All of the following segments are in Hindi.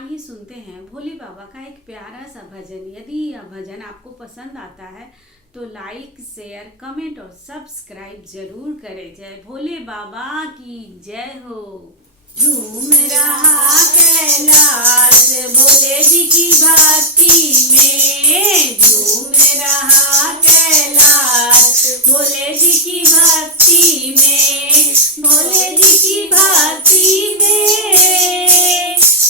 आइए सुनते हैं भोले बाबा का एक प्यारा सा भजन। यदि यह भजन आपको पसंद आता है तो लाइक, शेयर, कमेंट और सब्सक्राइब जरूर करें। जय भोले बाबा की जय हो। झूम रहा कैलाश भोले जी की भक्ति में, झूम रहा कैलाश भोले जी की भक्ति में, भोले जी की भक्ति में,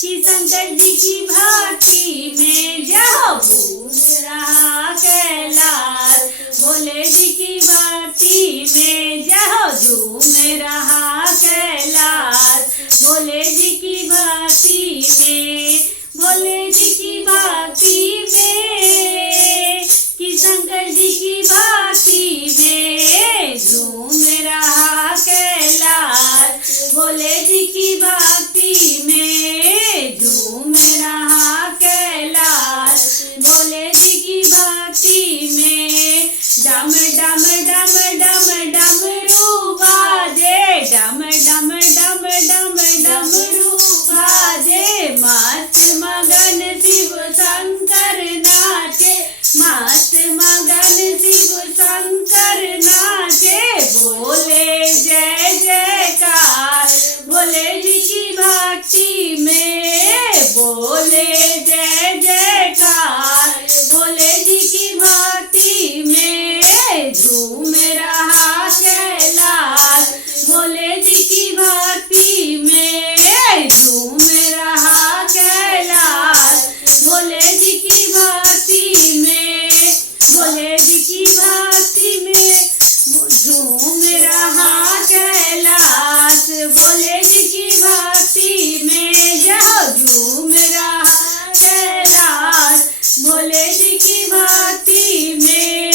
कि शंकर जी की भक्ति में। जय झूम रहा कैलाश भोले जी की भक्ति में, जय झूम रहा कैलाश भोले जी की भक्ति में, भोले जी की भक्ति में, कि शंकर जी की भक्ति में। झूम रहा कैलाश भोले जी की भक्ति में, झूम रहा कैलाश भोले जी की भक्ति में। डम डम डम डम डमरू बाजे, डम डम डम डम डमरू बाजे, मस्त मगन शिव शंकर नाचे, मस्त मगन शिव शंकर नाचे। बोले जय जयकार भोले जी की भक्ति में, बोले जय जयकार भोले जी की भक्ति में। झूम रहा कैलाश भोले जी की भक्ति में, झूम रहा कैलाश भोले जी की भक्ति में, भोले जी की भक्ति में। झूम रहा कैलाश भोले जी की भक्ति में, जय झूम रहा कैलाश भोले जी की भक्ति में।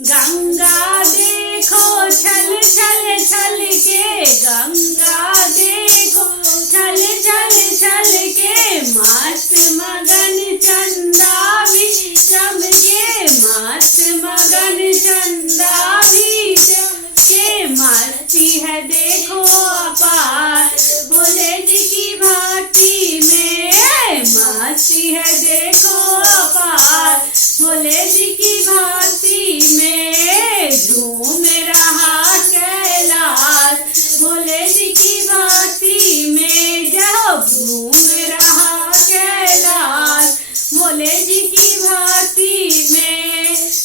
गंगा देखो छल छल छल के, गंगा देखो छल छल छल के, मस्त मगन चंदा भी चमके, मस्त मगन चंदा भी चमके। मस्ती है देखो अपार भोले जी की भक्ति में, मस्ती है देखो अपार भोले जी की भक्ति में। झूम रहा कैलाश भोले जी की भक्ति में, जय झूम रहा कैलाश भोले जी की भक्ति में।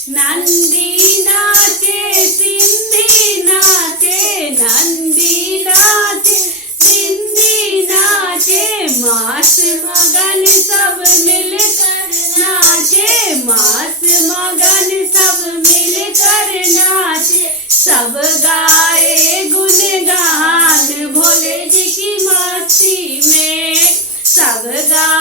नंदी नाचे सिंधी नाचे, नंदी नाचे सिंधी नाचे, मस्त मगन सब मिलकर नाचे, मस्त मगन सब मिलकर नाचे। सब गाए गुणगान भोले जी की मस्ती में, सब गाए